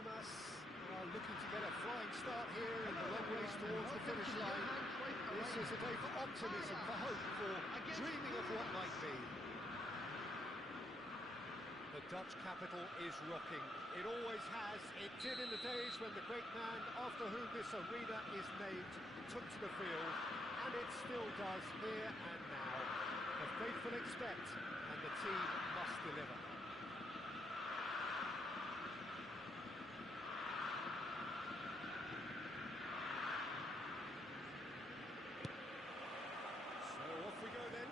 Pumas are looking to get a flying start here in the long race towards the finish line. This is a day for optimism, for hope, for dreaming of what might be. The Dutch capital is rocking. It always has. It did in the days when the great man after whom this arena is named took to the field, and it still does here and now. The faithful expect, and the team must deliver. So off we go then.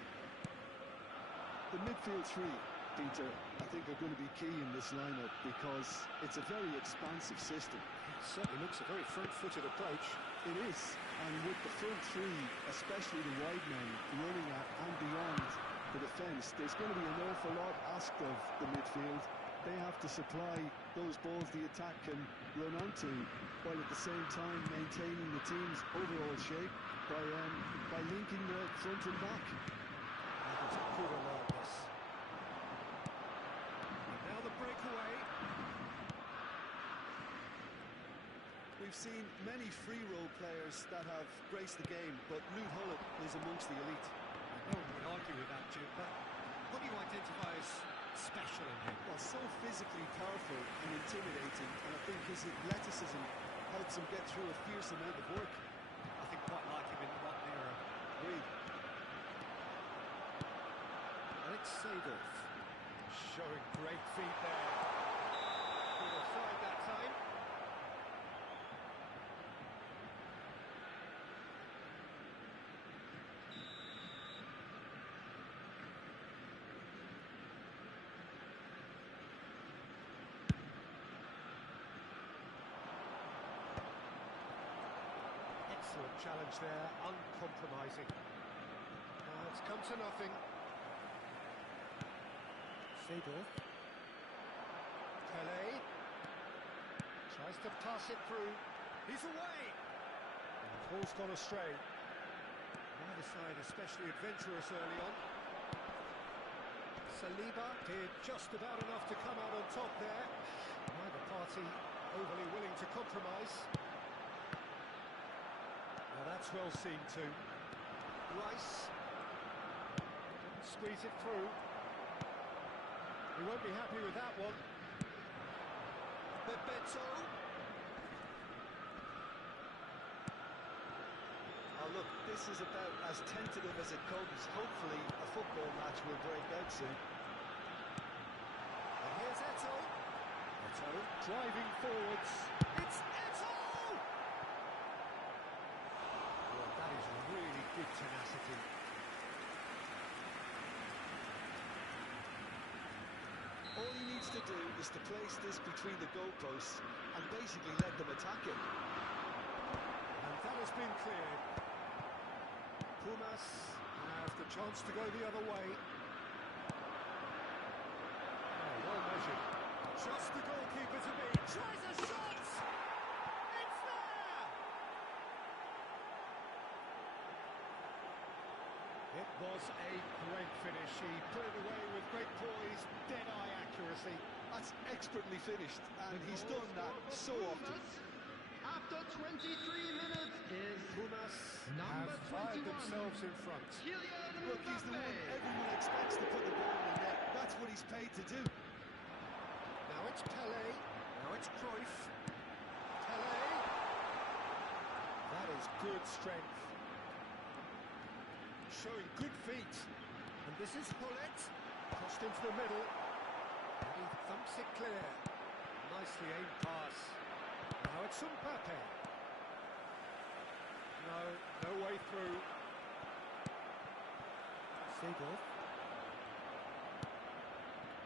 The midfield three, Peter, I think are going to be key in this lineup because it's a very expansive system. It certainly looks a very front-footed approach. It is, and with the front three, especially the wide men, running at and beyond the defence, there's going to be an awful lot asked of the midfield. They have to supply those balls the attack can run onto, while at the same time maintaining the team's overall shape by linking the front and back. That was a good alertness. And now the breakaway. We've seen many free role players that have graced the game, but Lou Hullet is amongst the elite. No one would argue with that, Jim, but what do you identify as special in him? Well, so physically powerful and intimidating, and I think his athleticism helps him get through a fierce amount of work. Nothing quite like him in the modern era. Agreed. And it's Seedorf, showing great feet there. Good offside that time. Excellent challenge there, uncompromising. Now it's come to nothing. Seedorf. Pele. Tries to pass it through. He's away! And the ball's gone astray. Neither side especially adventurous early on. Saliba did just about enough to come out on top there. Neither party overly willing to compromise. Now that's well seen too. Rice. Couldn't squeeze it through. He won't be happy with that one. Bebeto. Oh, look, this is about as tentative as it comes. Hopefully, a football match will break out soon. And here's Eto. Eto driving forwards. It's Eto! Well, that is really good tenacity. All he needs to do is to place this between the goalposts and basically let them attack it. And that has been cleared. Pumas have the chance to go the other way. Oh, well measured. Just the goalkeeper to beat. Tries a shot! It's there! It was a great finish. He put it away with great poise, dead-eye accuracy. That's expertly finished, and he's done that so often. After 23 minutes is Pumas number have fired 21. themselves in front. Look, he's the one everyone expects to put the ball in the net. That's what he's paid to do. Now it's Pele. Now it's Cruyff. Pele. That is good strength. Showing good feet. And this is Hullet. Crossed into the middle. And he thumps it clear. Nicely aimed pass. Now it's Mbappe. No way through. Seedorf.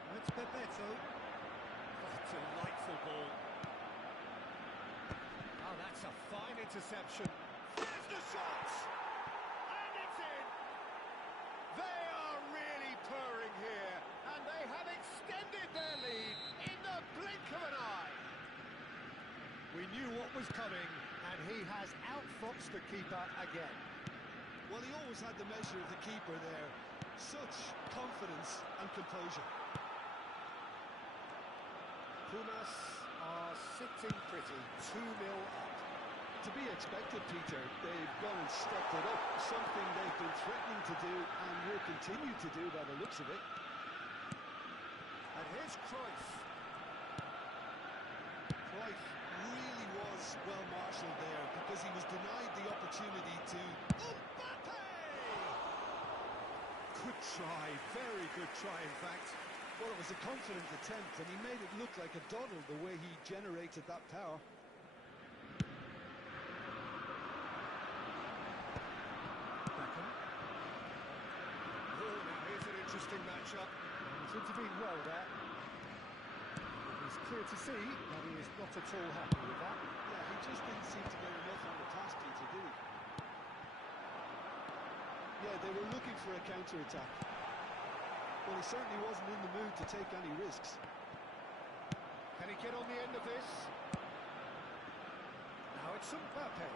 Now it's Bebeto. What a delightful ball. Oh, that's a fine interception. There's the shot! And it's in! They are really purring here, and they have extended their lead in the blink of an eye. We knew what was coming, and he has outfoxed the keeper again. Well, he always had the measure of the keeper there. Such confidence and composure. Pumas are sitting pretty, 2-0 up. To be expected, Peter. They've gone and stepped it up, something they've been threatening to do and will continue to do by the looks of it. And here's Cruyff. Cruyff really was well marshalled there because he was denied the opportunity to... Mbappe! Good try, very good try in fact. Well, it was a confident attempt and he made it look like a doddle the way he generated that power. Beckham. Oh, now here's an interesting matchup. He's intervened well there. It's clear to see that he is not at all happy with that. Yeah, he just didn't seem to get enough on the pass, Peter, did he? Yeah, they were looking for a counter-attack. Well, he certainly wasn't in the mood to take any risks. Can he get on the end of this? Now it's Mbappe.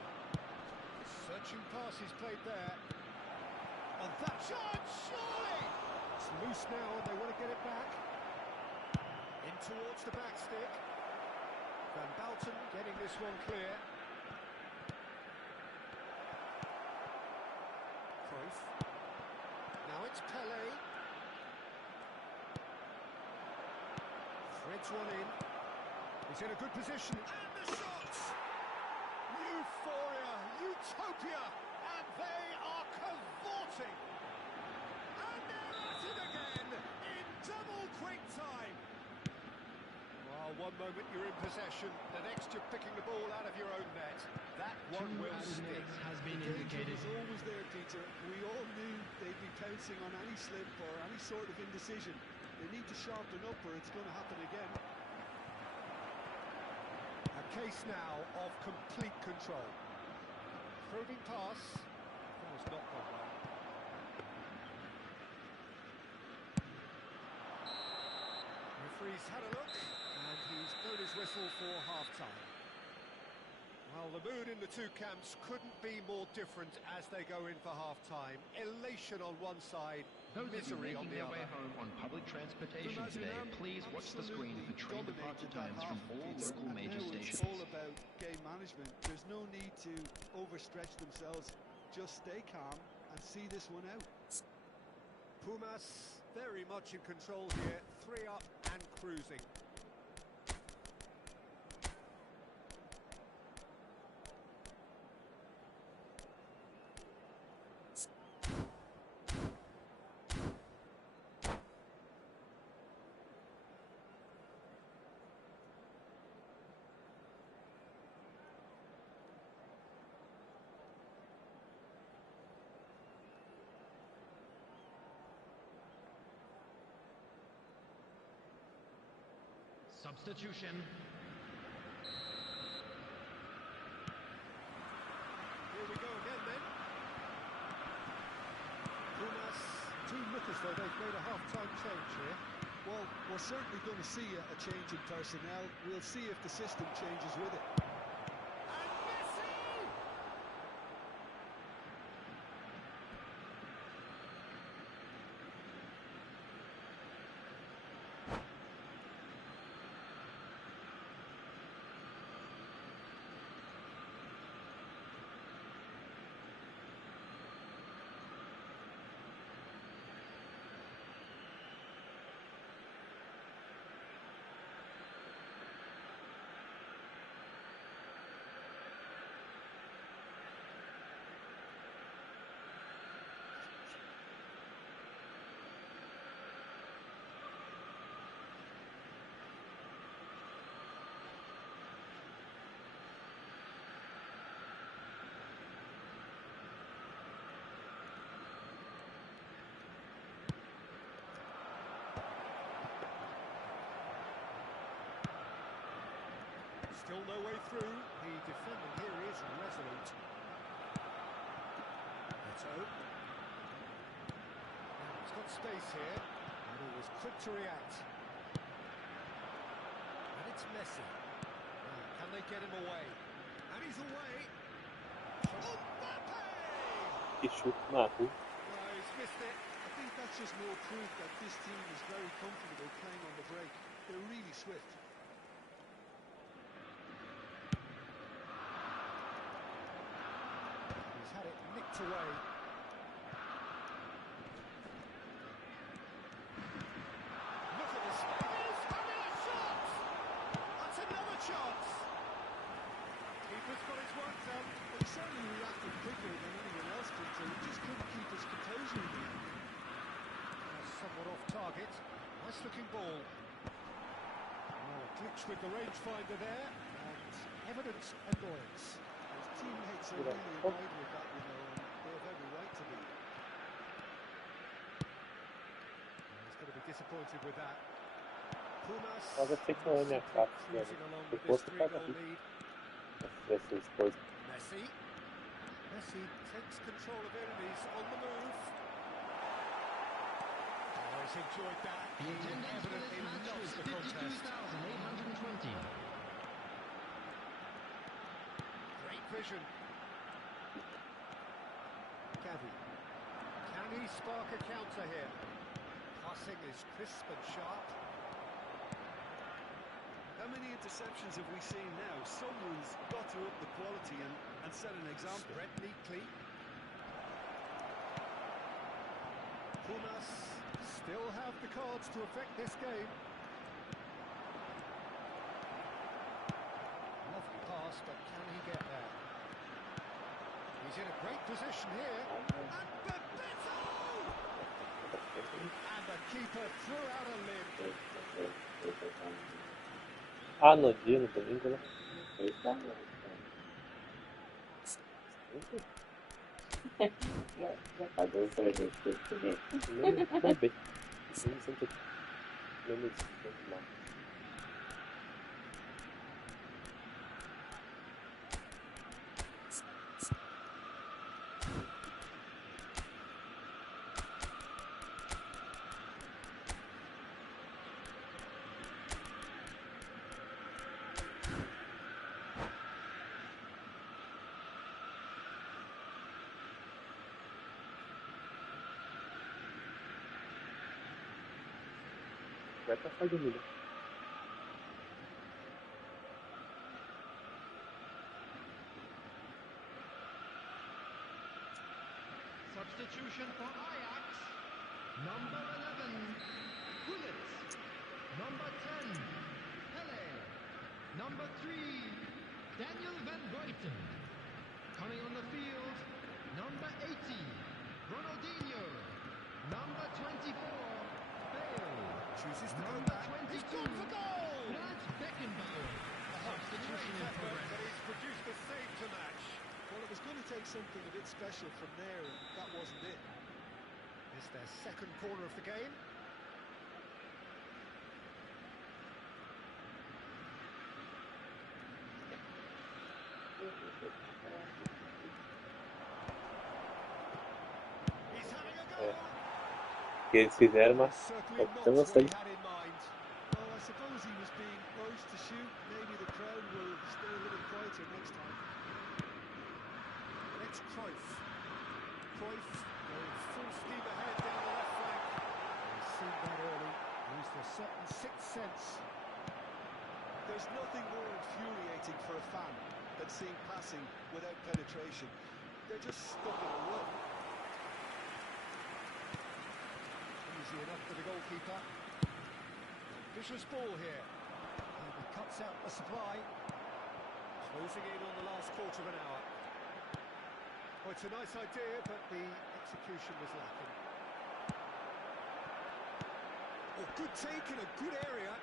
Searching pass he's played there. And that chance, surely! It's loose now and they want to get it back. In towards the back stick. Van Balten getting this one clear. Cruyff. Now it's Pelé. Threads one in. He's in a good position. And the shots! Euphoria, utopia, and they are cavorting. And they're at it again in double quick time. Well, one moment you're in possession, the next you're picking the ball out of your own net. That one will stick. Has been The danger indicated. was always there, Peter. We all knew they'd be pouncing on any slip or any sort of indecision. They need to sharpen up or it's going to happen again. A case now of complete control. Probing pass. Almost not gone well. Referee's had a look, and he's blown his whistle for half-time. Well, the mood in the two camps couldn't be more different as they go in for half-time. Elation on one side, Those of you misery on making the their way other. home on public transportation today, please watch the screen for train departure times from all local major It's stations. all about game management. There's no need to overstretch themselves. Just stay calm and see this one out. Pumas very much in control here, 3 up and cruising. Substitution. Here we go again then. Pumas do look as though they've made a half-time change here. Well, we're certainly going to see a change in personnel. We'll see if the system changes with it. And Messi! Still no way through. The defending here is resolute. Neto. Now he's got space here, and he was quick to react. And it's Messi. Now, can they get him away? And he's away. Mbappe!ที่ชุดมากนะ No, he's missed it. I think that's just more proof that this team is very comfortable playing on the break. They're really swift. had it nicked away. Look at the space. He's having a shot! That's another chance. Keeper's got his work done. But he certainly reacted quicker than anyone else did, so he just couldn't keep his composure in the end. Somewhat off target. Nice looking ball. Oh, a glitch with the rangefinder there, and evident annoyance. His teammates are really annoyed with that, you know, and they have every right to be. He's going to be disappointed with that. Pumas Może wcześniej nie tak. cruising along with Było this to 3-goal lead. This is supposed Messi. Messi takes control of enemies on the move. Oh, he's enjoyed that. The attendance for this Evidently match loves was the contest. 52,820. Great vision. Gavi. Can he spark a counter here? Passing is crisp and sharp. How many interceptions have we seen now? Someone's got to up the quality and set an example. Spread neatly. Pumas still have the cards to affect this game. Lovely pass, but can he get there? He's in a great position here. And Bebeto! And the keeper threw out a limb. Ah, no dia, no domingo, né? Já pagou o serviço desse jeito. Também. Sempre menos mal. Vai passar de milho. Substitution for Ajax. Number 11, Gullit. Number 10, Pele. Number 3, Daniel van Buiten. Coming on the field, number 80, Ronaldinho. Number 24, Bale. Chooses to go Number back. He's 22, gone for goal! Franz Beckenbauer. Substitution in Great effort, progress. but he's produced a save to match. Well, it was going to take something a bit special from there, and that wasn't it. It's their second corner of the game. He's having a go. Que eles fizeram, mas Certainly eu not não what sei. he had in mind. Well, I suppose he was being urged to shoot. Maybe the crowd will stay a little quieter next time. It's Cruyff. Cruyff going full steam ahead down the left flank. He's seen that early. Used a certain sixth sense. There's nothing more infuriating for a fan than seeing passing without penetration. They're just stuck in a rut. Easy enough for the goalkeeper. Vicious ball here. And he cuts out the supply. Closing in on the last quarter of an hour. Well, it's a nice idea, but the execution was lacking. Oh, good take in a good area.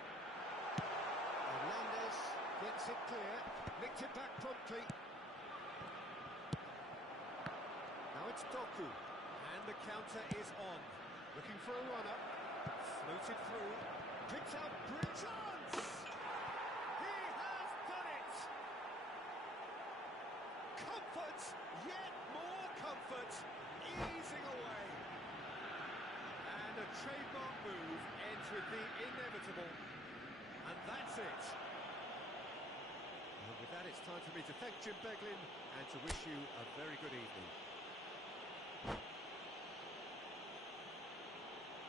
Hernandez gets it clear. Nicked it back promptly. Now it's Doku. And the counter is on. Looking for a runner. Floated through. Picks out brilliant chance! He has done it! Comfort, yet more comfort, easing away. And a trademark move ends with the inevitable. And that's it. And with that, it's time for me to thank Jim Beglin and to wish you a very good evening.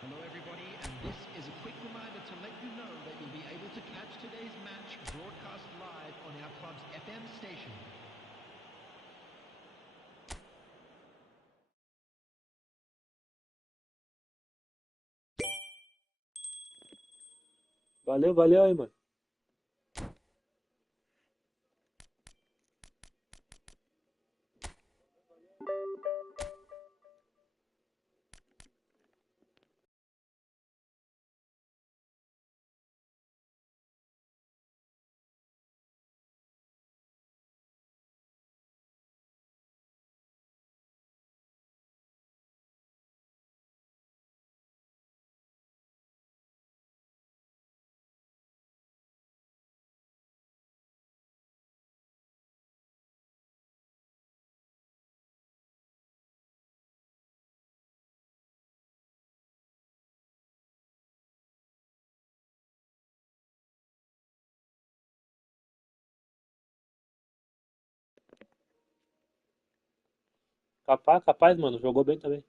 Hello everybody, and this is a quick reminder to let you know that you'll be able to catch today's match broadcast live on our club's FM station. Valeu, valeu aí, mano. Capaz, capaz, mano. Jogou bem também.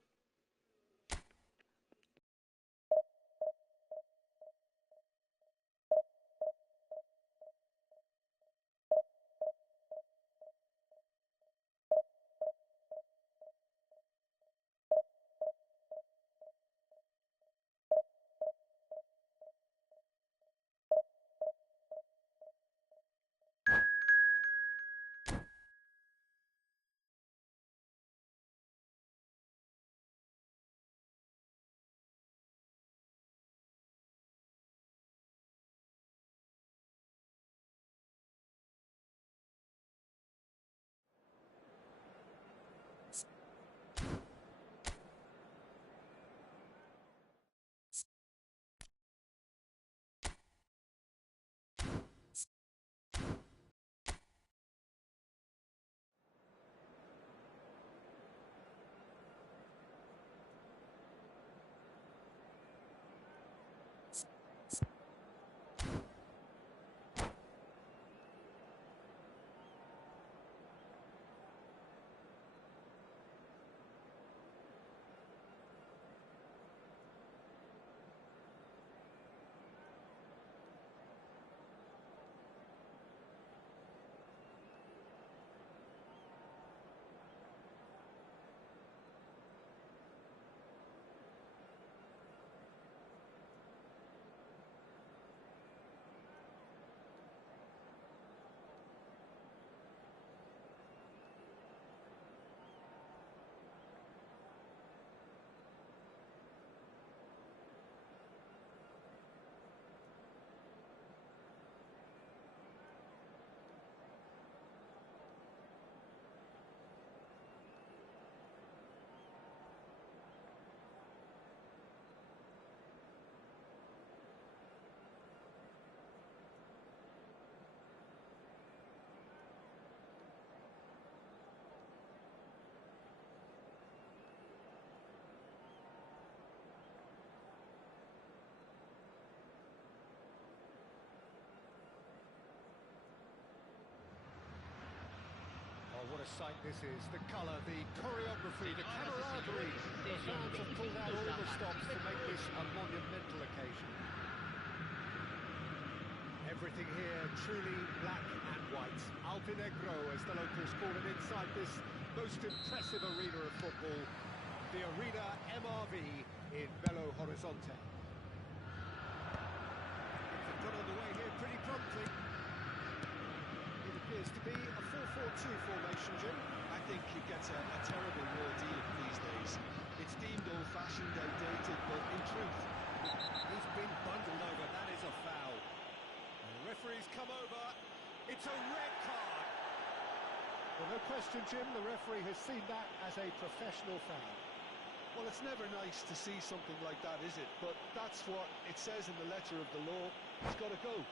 Oh, what a sight this is. The colour, the choreography, the camaraderie. The fans have pulled out all the stops to make this a monumental occasion. Everything here truly black and white. Alpinegro, as the locals call it inside this most impressive arena of football. The Arena MRV in Belo Horizonte. They've got underway here pretty promptly. It appears to be a 4-4-2 formation, Jim. I think it gets a terrible raw deal these days. It's deemed old-fashioned, outdated, but in truth... He's been bundled over, that is a foul. And the referee's come over, it's a red card. Well, no question, Jim, the referee has seen that as a professional foul. Well, it's never nice to see something like that, is it? But that's what it says in the letter of the law. It's got to go.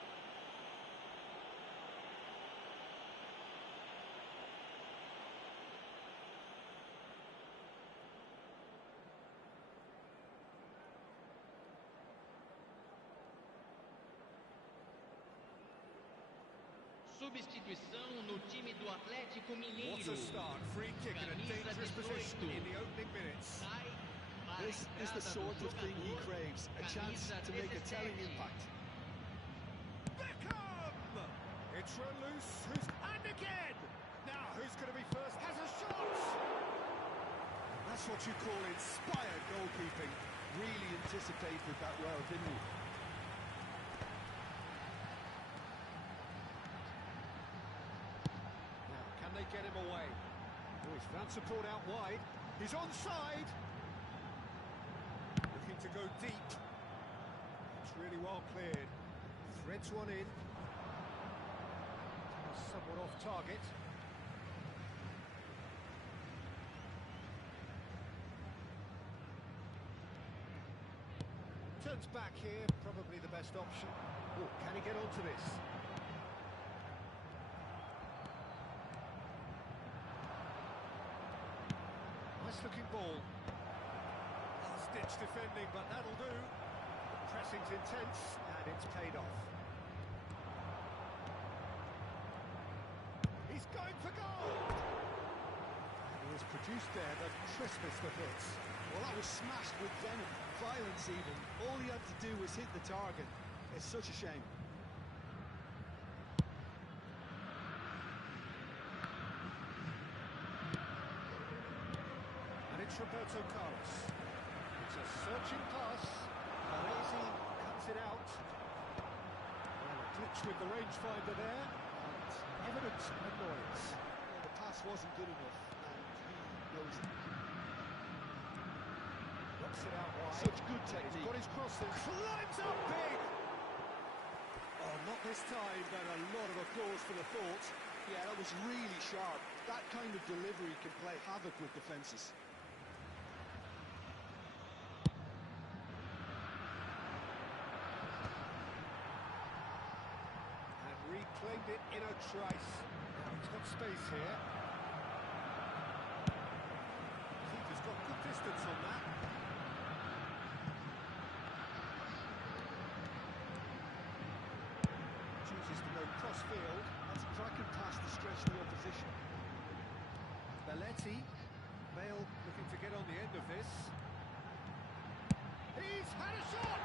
Substituição no time do Atlético Mineiro. What a start, free kick in a dangerous position in the opening minutes. This is the sort of thing he craves, a chance to make a telling impact. Beckham! It's run loose, and again! Now, who's going to be first? Has a shot! That's what you call inspired goalkeeping. Really anticipated that well, didn't he? he's found support out wide. He's onside. Looking to go deep. It's really well cleared. Threads one in. Somewhat off target. Turns back here, probably the best option. Oh, can he get onto this? Nice looking ball. Last-ditch defending, but that'll do. The pressing's intense, and it's paid off. He's going for goal! He was produced there, the crispest of hits. Well, that was smashed with venom, violence even. All he had to do was hit the target. It's such a shame. And it's Roberto Carlos. It's a searching pass. Baresi cuts it out. Well, a glitch with the rangefinder there. And evident annoyance. Well, the pass wasn't good enough, and he knows it. Knocks it out wide. Such good technique. He's got his crosses. Climbs up big! Oh, not this time, but a lot of applause for the thought. Yeah, that was really sharp. That kind of delivery can play havoc with defences. And reclaimed it in a trice. Now he's got space here. Keeper's got good distance on that. Chooses to go cross-field. That's a cracking pass to stretch the opposition. Belletti. Bale looking to get on the end of this. He's had a shot!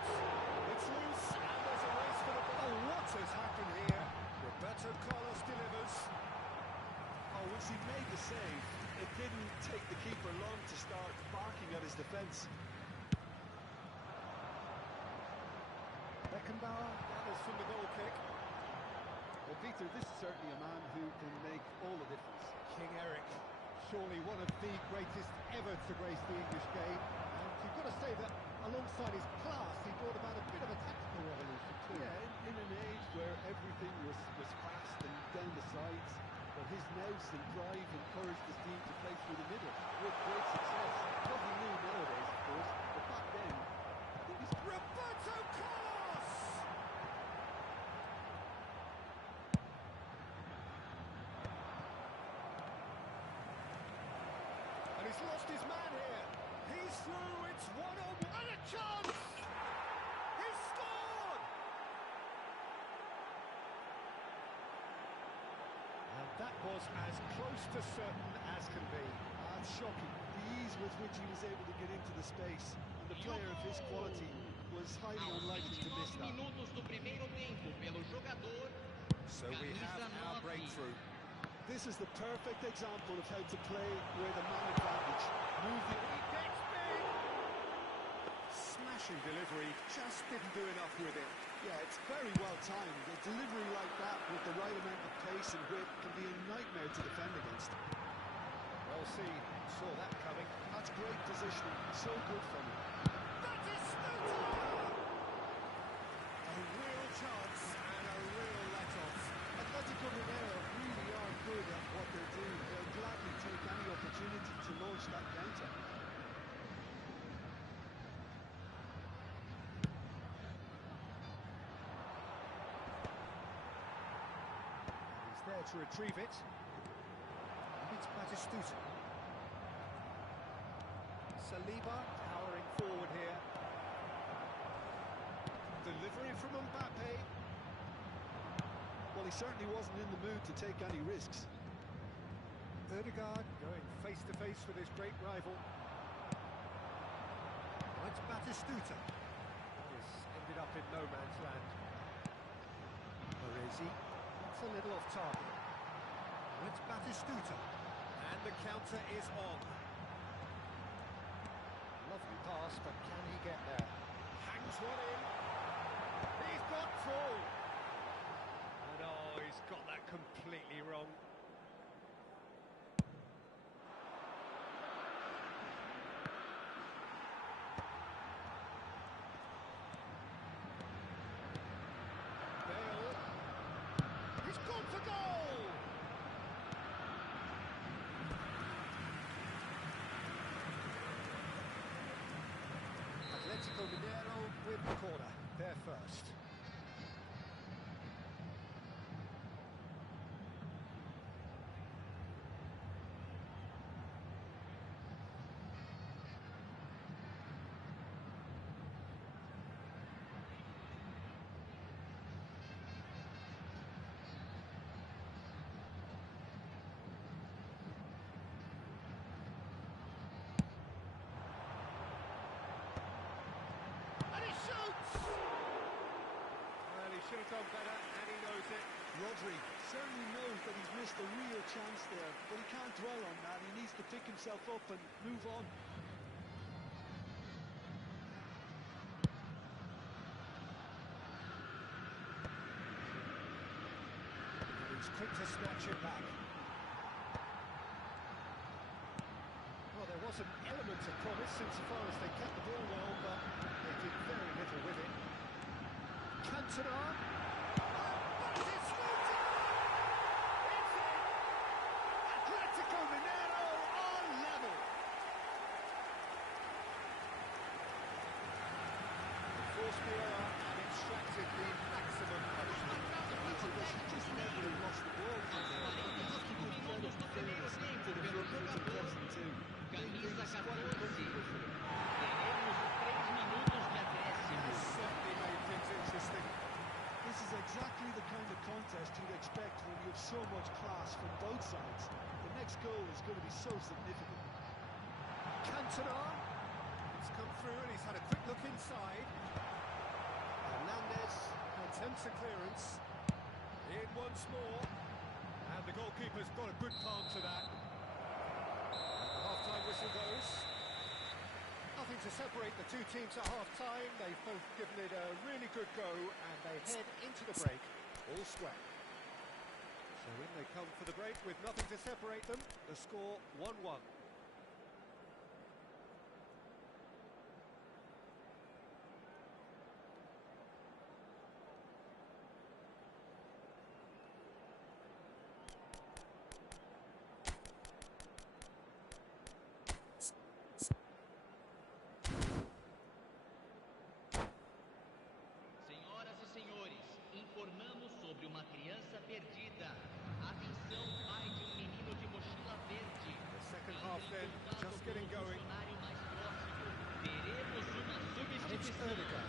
It's loose, and there's a race for the ball. What has happened here? Roberto Carlos delivers. Oh, once he made the save, it didn't take the keeper long to start barking at his defence. Beckenbauer gathers from the goal kick. Well, Peter, this is certainly a man who can make all the difference. King Eric, surely one of the greatest ever to grace the English game. And you've got to say that alongside his class, he brought about a bit of a tactical revolution too. Yeah, in an age where everything was fast and down the sides, but his nous and drive encouraged his team to play through the middle with great success. Nothing new nowadays, of course, but back then, I think he's... Roberto Carlos! And he's lost his man here. He's through, it's one-on-one, and a chance! He's scored! And that was as close to certain as can be. That's shocking. The ease with which he was able to get into the space, and the player of his quality was highly unlikely to miss that. Minutos do primeiro tempo pelo jogador. So we have our breakthrough. This is the perfect example of how to play with a man advantage. Move the... He gets big! Smashing delivery, just didn't do enough with it. Yeah, it's very well timed. A delivery like that with the right amount of pace and grip can be a nightmare to defend against. Well seen, saw that coming. That's great positioning, so good from him. That is Stutter! A real chance and a real let-off. Atletico Madrid really are good at what they're doing. They'll gladly take any opportunity to launch that counter. He's there to retrieve it. And it's Batistuta. Saliba powering forward here. Delivery from Mbappe. Well, he certainly wasn't in the mood to take any risks. Ødegaard going face-to-face with his great rival. Well, it's Batistuta. This ended up in no man's land. Baresi, that's a little off target. Well, it's Batistuta. And the counter is on. Lovely pass, but can he get there? Hangs one in. He's got through. And oh, he's got that completely wrong. He's gone for goal! Atletico Mineiro with the corner. They're first. Should have done better, and he knows it. Rodri certainly knows that he's missed a real chance there, but he can't dwell on that. He needs to pick himself up and move on. And he's quick to snatch it back. Well, there was an element of promise insofar as they kept the ball well, but they did very little with it. Cantona. But it's Sluta! It's in! Atletico Mineiro are level! Forced the error and extracted the maximum punishment. He just never lost the ball from there. You have to give credit to fairness to the front who's in pressing too. Camisa 14. Teremos 3 minutos de acréscimo. Certainly made things interesting. This is exactly the kind of contest you'd expect when you have so much class from both sides. The next goal is going to be so significant. Cantona. He's come through and he's had a quick look inside. Hernandez attempts a clearance. In once more. And the goalkeeper's got a good palm to that. And the half-time whistle goes. Nothing to separate the two teams at half-time. They've both given it a really good go, and they head into the break all square. So in they come for the break with nothing to separate them. The score 1-1. Informamos sobre uma criança perdida. Atenção, pai de menino de mochila verde. The second half then, just getting going. Mais próximo. Teremos uma It's substituição. Erdiger.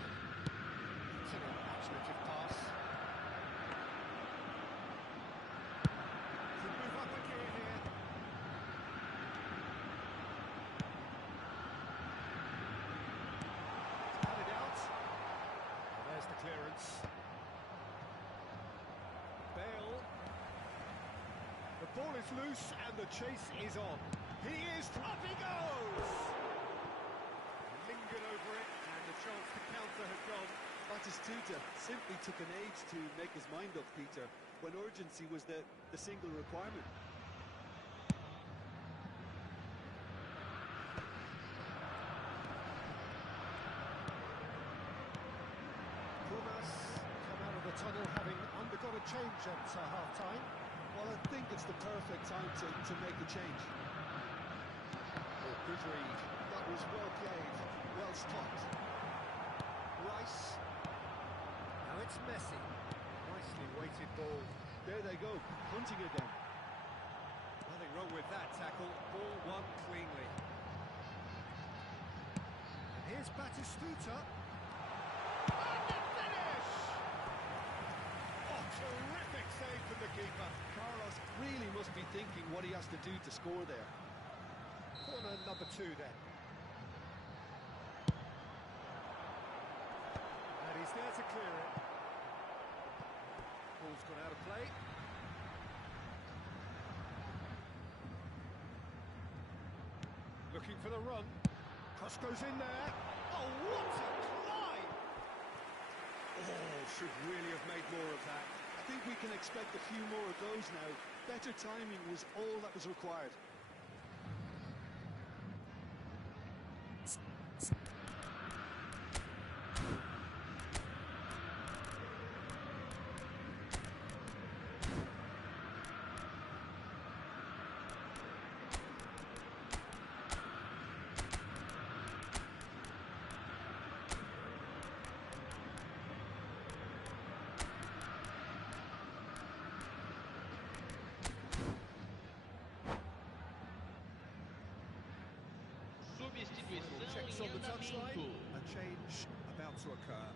It's an imaginative pass. Could move up a gear here. It's padded out. And there's the clearance. Bale. The ball is loose and the chase is on. He is up he goes! Lingered over it and the chance to counter had gone. Batistuta simply took an age to make his mind up, Peter, when urgency was the single requirement. Pumas come out of the tunnel having undergone a change at half-time. Well, I think it's the perfect time to make a change. Oh, good read. That was well played, well stopped. Rice. Now it's Messi. Nicely weighted ball. There they go, hunting again. Nothing wrong with that tackle. Ball won cleanly. And here's Batistuta. And the finish! Oh, terrific save from the keeper. Carlos really must be thinking what he has to do to score there. Corner number 2 then. And he's there to clear it. Ball's gone out of play. Looking for the run. Cross goes in there. Oh, what a climb! Oh, should really have made more of that. I think we can expect a few more of those now. Better timing was all that was required. substituição Checks on em the touchline. andamento. A change about to occur.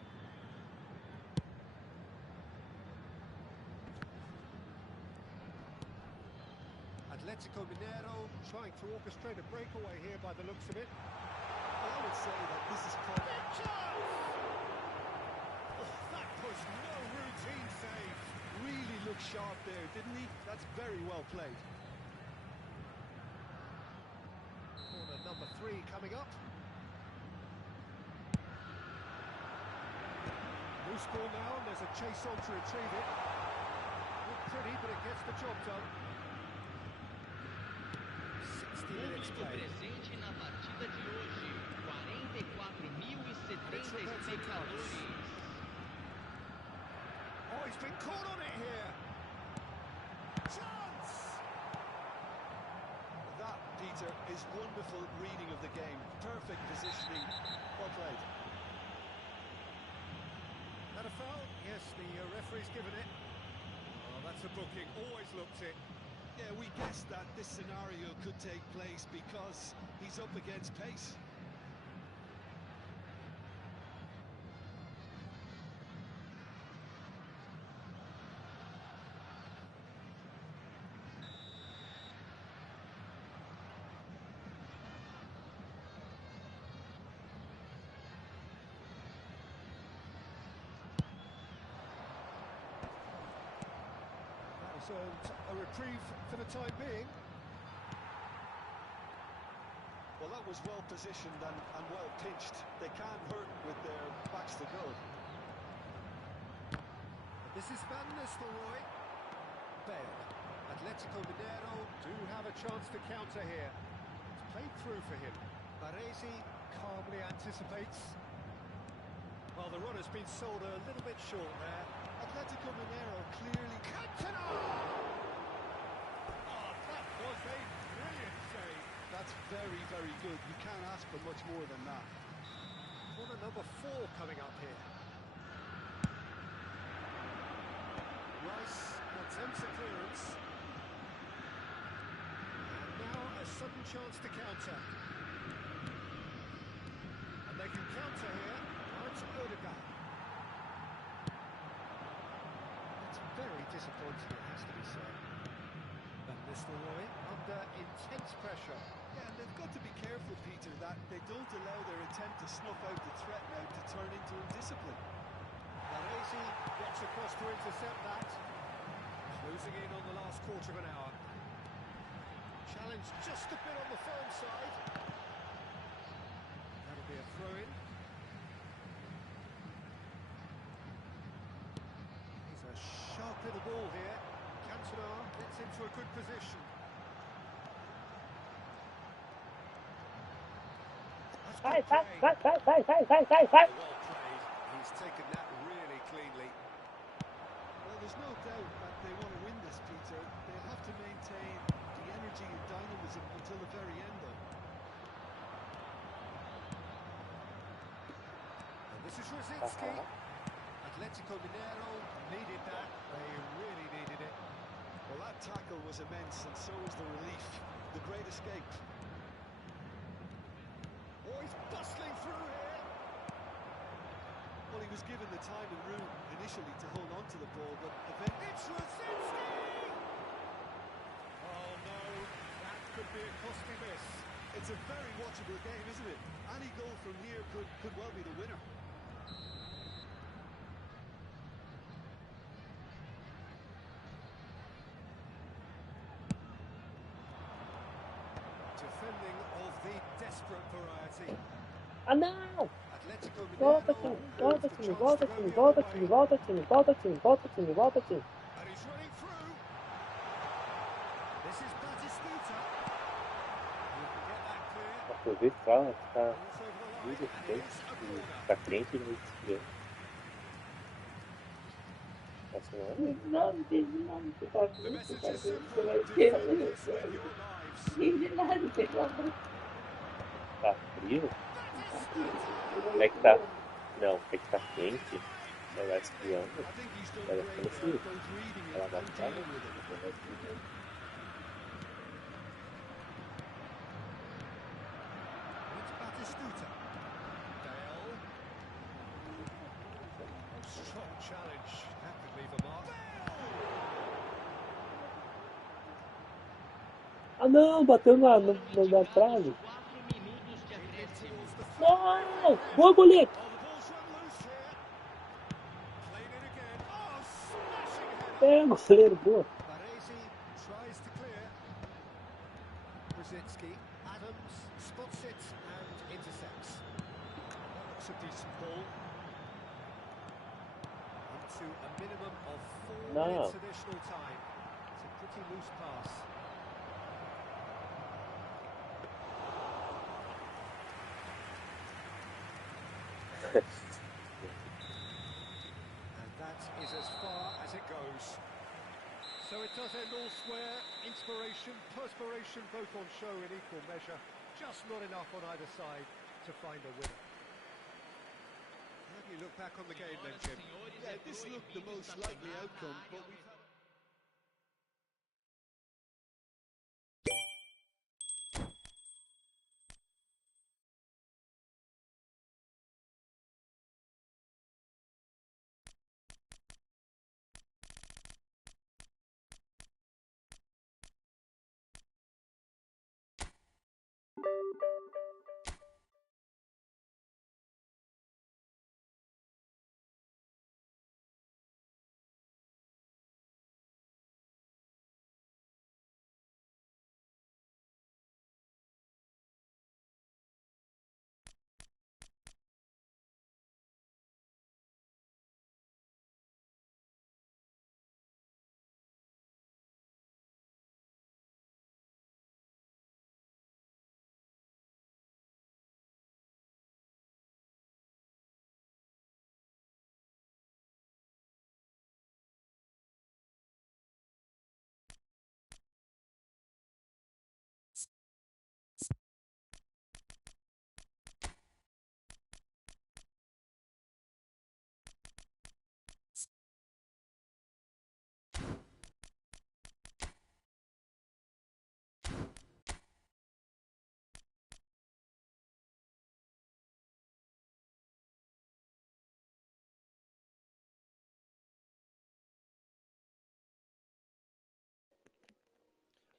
Atletico Mineiro trying to orchestrate a breakaway here by the looks of it. I would say that this is called... Big chance! Oh, that was no routine save. Really looked sharp there, didn't he? That's very well played. Corner number 3 coming up. Loose ball now, and there's a chase on to retrieve it. Not pretty, but it gets the job done. 60 minutes Público played. presente na partida de hoje. 44.070 espectadores. Oh, he's been caught on it here. Chance! That, Peter, is wonderful reading of the game. Perfect positioning. Well played. That a foul? Yes, the referee's given it. Oh, that's a booking. Always looked it. Yeah, we guessed that this scenario could take place because he's up against pace. Earned a reprieve for the time being. Well, that was well positioned and well pinched. They can't hurt with their backs to goal. This is Van Nistelrooy. Bale. Atletico Mineiro do have a chance to counter here. It's played through for him. Baresi calmly anticipates. Well, the run has been sold a little bit short there. Atletico Mineiro clearly... Cantona! Oh, that was a brilliant save. That's very, very good. You can't ask for much more than that. Corner number 4 coming up here. Rice attempts a clearance. And now a sudden chance to counter. And they can counter here. Now it's Odegaard. It's very disappointing, it has to be said. Van Nistelrooy under intense pressure. Yeah, and they've got to be careful, Peter, that they don't allow their attempt to snuff out the threat now to turn into indiscipline. Baresi gets across to intercept that. Closing in on the last quarter of an hour. Challenge just a bit on the firm side. That'll be a throw-in. He's a sharp little ball here. Cantona gets into a good position. Sai, That's sai, good sai, play. sai, sai, sai, sai, sai, sai. Well played. He's taken that really cleanly. Well, there's no doubt that they want to win this, Peter. They have to maintain the energy and dynamism until the very end, though. And this is Rosicki. Atletico Mineiro needed that. They really needed it. Well, that tackle was immense, and so was the relief. The great escape. Oh, he's bustling through here. Well, he was given the time and room initially to hold on to the ball, but eventually... It's Rosicki! Oh no, that could be a costly miss. It's a very watchable game, isn't it? Any goal from here could well be the winner. Defending of the desperate variety. Ah, não! Atletico Volta, Mineiro. time, volta, has the time, chance volta, to go time, the volta, other time, way. volta, time, volta, time, volta, time, volta, time. And he's running through. This is Batistuta. You can get that clear. Aproveita e fala, tá It's over the line, muito and it tempo, is a corner. tá crente no esquerdo. Essa não, não tem nada que fazer. The message is simple. Você vai ter. Defend this with your lives. Ninguém de nada, pelo amor. Tá frio? Como é que tá? Não, é que tá quente. Ela vai esfriando. I think he's done Ela great fica there, frio. both reading Ela it vai and ficar. dealing with it. Ela vai esfriando. It's Ah não, bateu na trave. 4 minutos de Keep it acréscimo. towards the throw. Não! Boa, goleiro! Oh, the ball's run loose here. Played it again. Oh, smashing header. É, goleiro, boa. Baresi tries to clear. Brzezinski, Adams spots it and intercepts. That looks a decent ball. Into a minimum of 4 No. minutes additional time. It's a pretty loose pass. And that is as far as it goes. So it does end all square. Inspiration, perspiration, both on show in equal measure. Just not enough on either side to find a winner. How do you look back on the game then, Jim? Yeah, this looked the most likely outcome, but we've had...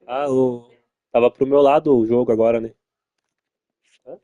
Ah, tava pro meu lado o jogo agora, né? Hã?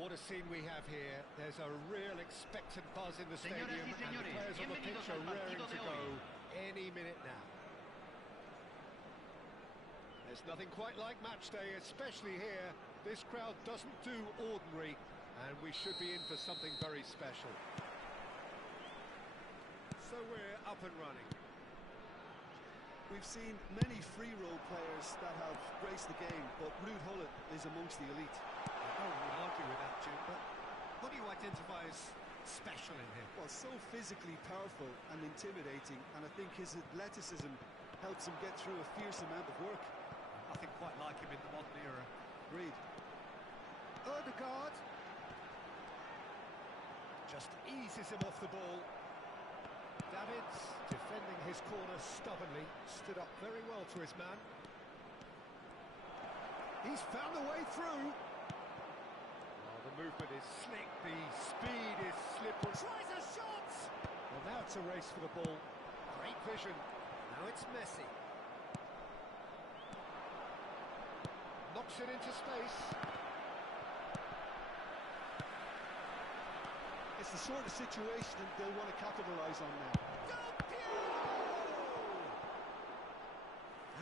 what a scene we have here. There's a real expectant buzz in the stadium, and the players on the pitch are raring to go any minute now. There's nothing quite like match day, especially here. This crowd doesn't do ordinary, and we should be in for something very special. So we're up and running. We've seen many free role players that have graced the game, but Ruud Gullit is amongst the elite. I would argue with that, Jim, but what do you identify as special in him? Well, so physically powerful and intimidating, and I think his athleticism helps him get through a fierce amount of work. Nothing quite like him in the modern era. Agreed. Odegaard just eases him off the ball. Davids, defending his corner stubbornly, stood up very well to his man. He's found a way through. Oh, the movement is slick, the speed is slippery. Tries a shot! Well, now it's a race for the ball. Great vision. Now it's Messi. Knocks it into space. It's the sort of situation they'll want to capitalise on now.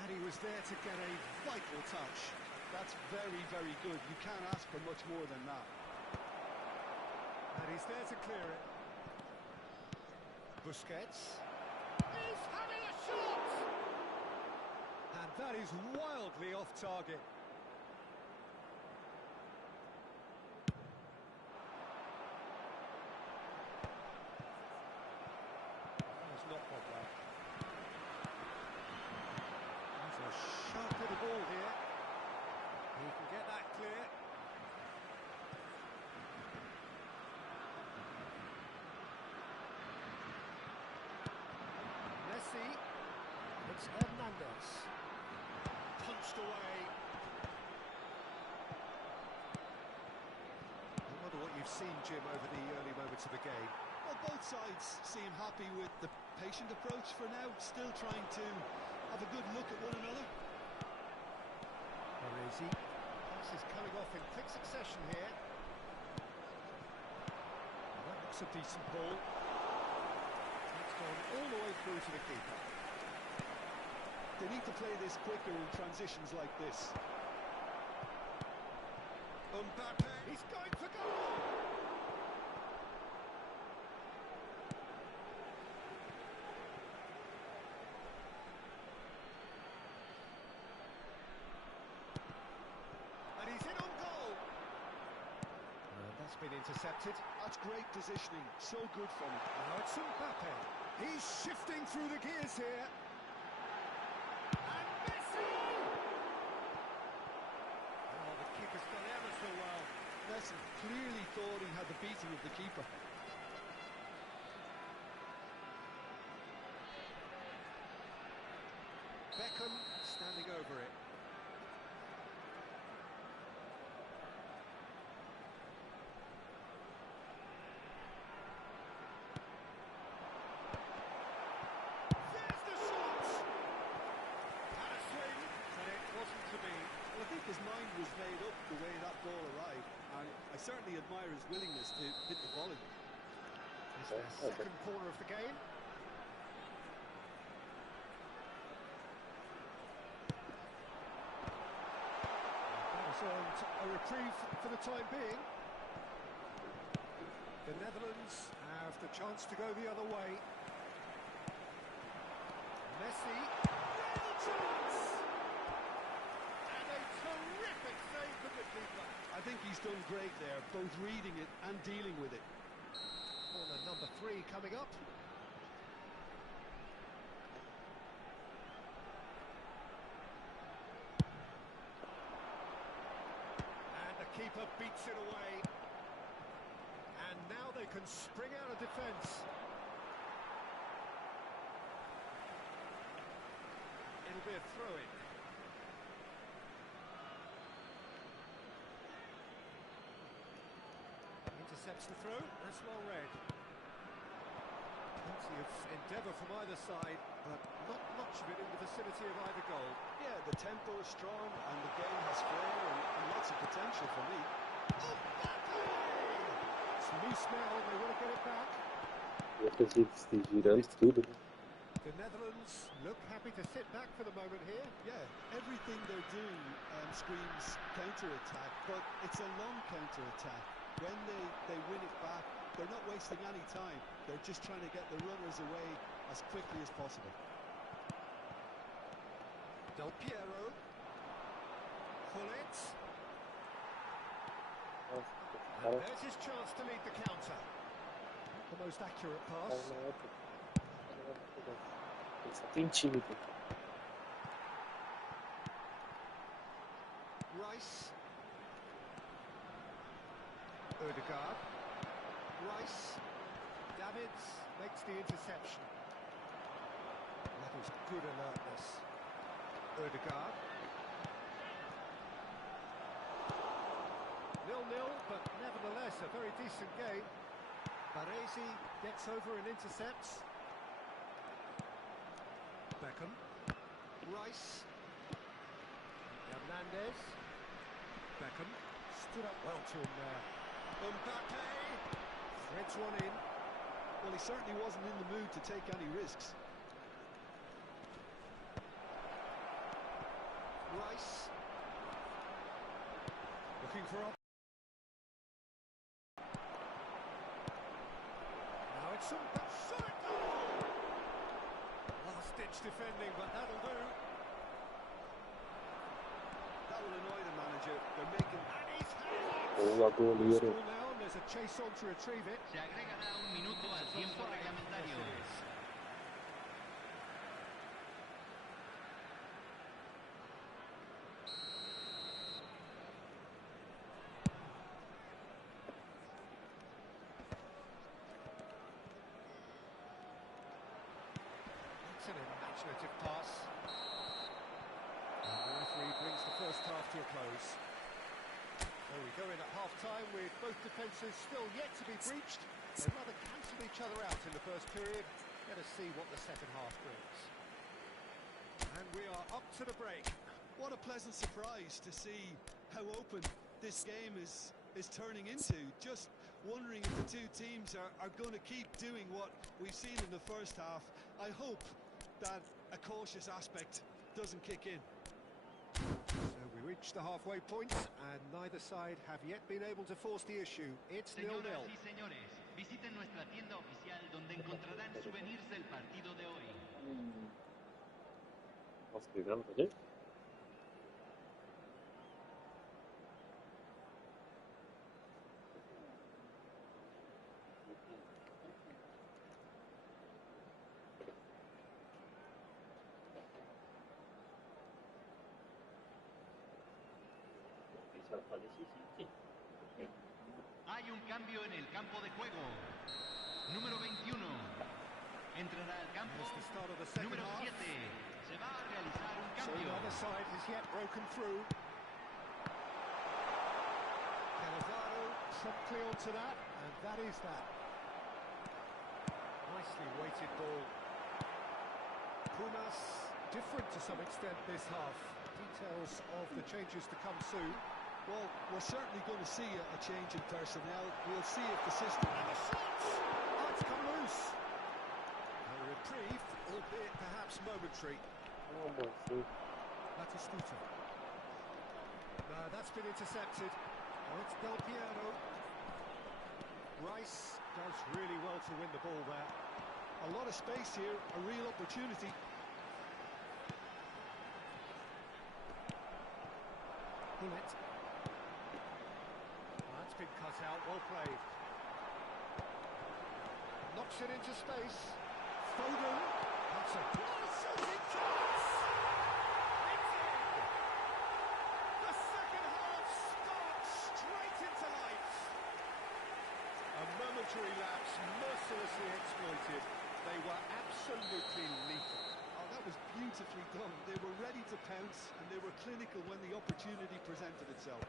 And he was there to get a vital touch. That's very, very good. You can't ask for much more than that. And he's there to clear it. Busquets. He's having a shot! And that is wildly off target. Not got that. There's a sharp little ball here. He can get that clear. Messi. It's Hernandez. Punched away. I wonder what you've seen, Jim, over the early moments of the game. Well, both sides seem happy with the patient approach for now, still trying to have a good look at one another. Parisi. Pass is coming off in quick succession here. That looks a decent ball. It's gone all the way through to the keeper. They need to play this quicker in transitions like this. Mbappe. He's going for goal! Been intercepted. That's great positioning, so good from him. Now it's Mbappe. He's shifting through the gears here. And Messi! Oh, the keeper's done ever so well. Messi clearly thought he had the beating of the keeper. Beckham standing over it. His mind was made up the way that ball arrived, and I certainly admire his willingness to hit the volley. It's the second corner of the game. That has earned a reprieve for the time being. The Netherlands have the chance to go the other way. Messi. Real chance! I think he's done great there, both reading it and dealing with it. Corner number 3 coming up. And the keeper beats it away. And now they can spring out of defence. It'll be a throw-in. Intercepts the throw, that's well read. Plenty of endeavour from either side, but not much of it in the vicinity of either goal. Yeah, the tempo is strong and the game has flair and lots of potential for me. Oh, It's loose now, they want to get it back. Eu acredito que esteja girando tudo. Né? The Netherlands look happy to sit back for the moment here. Yeah, everything they're doing screams counter-attack, but it's a long counter-attack. When they win it back, they're not wasting any time. They're just trying to get the runners away as quickly as possible. Del Piero. Gullit. And there's his chance to lead the counter. Not the most accurate pass. Ele só tem tímido. Rice. Odegaard. Rice. Davids makes the interception. That was good alertness. Odegaard. 0-0, but nevertheless a very decent game. Baresi gets over and intercepts. Beckham. Rice. Hernandez. Beckham stood up well to him there. Mbappe threads one in. Well, he certainly wasn't in the mood to take any risks. Rice. Looking for up. Now it's some shot it goal! Last-ditch defending, but that'll do. That will annoy the manager. They're making... And he's had it! Boa, goleiro. Score now, and there's a chase on to retrieve it. Se agregará un minuto al tiempo reglamentario. It's an imaginative pass. And the referee brings the first half to a close. There we go in at half-time with both defences still yet to be breached. They'd rather cancel each other out in the first period. Let us see what the second half brings. And we are up to the break. What a pleasant surprise to see how open this game is turning into. Just wondering if the two teams are going to keep doing what we've seen in the first half. I hope that a cautious aspect doesn't kick in. So we reach the halfway point, and neither side have yet been able to force the issue. It's 0-0. Señoras y señores, visiten nuestra tienda oficial donde encontrarán souvenirs del partido de hoy. Posso pegar no poder? Hay un cambio en el campo de juego. Número 21. Entrará al campo. Here's the start of the second Número half. 7. Se va a realizar un So cambio. the other side has yet broken through. Cannavaro promptly onto that, and that is that. Nicely weighted ball. Pumas different to some extent this half. Details of the changes to come soon. Well, we're certainly going to see a change in personnel. We'll see if the system... And the shots! Oh, it's come loose. A reprieve, albeit perhaps momentary. Como assim? Batistuta. No, that's been intercepted. Oh, it's Del Piero. Rice does really well to win the ball there. A lot of space here, a real opportunity. Gullit. That's been cut out, well played. Knocks it into space. Foden. That's a shooting chance! It's in! The second half starts straight into life. A momentary lapse mercilessly exploited. They were absolutely lethal. Oh, that was beautifully done. They were ready to pounce and they were clinical when the opportunity presented itself.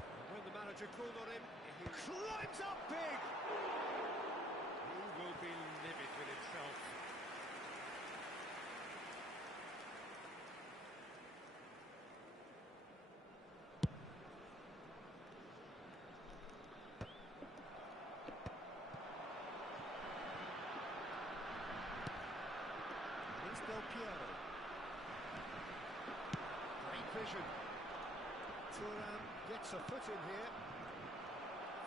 And when the manager called on him, he climbs up big! He will be livid with himself. Del Piero. Great vision. Thuram gets a foot in here.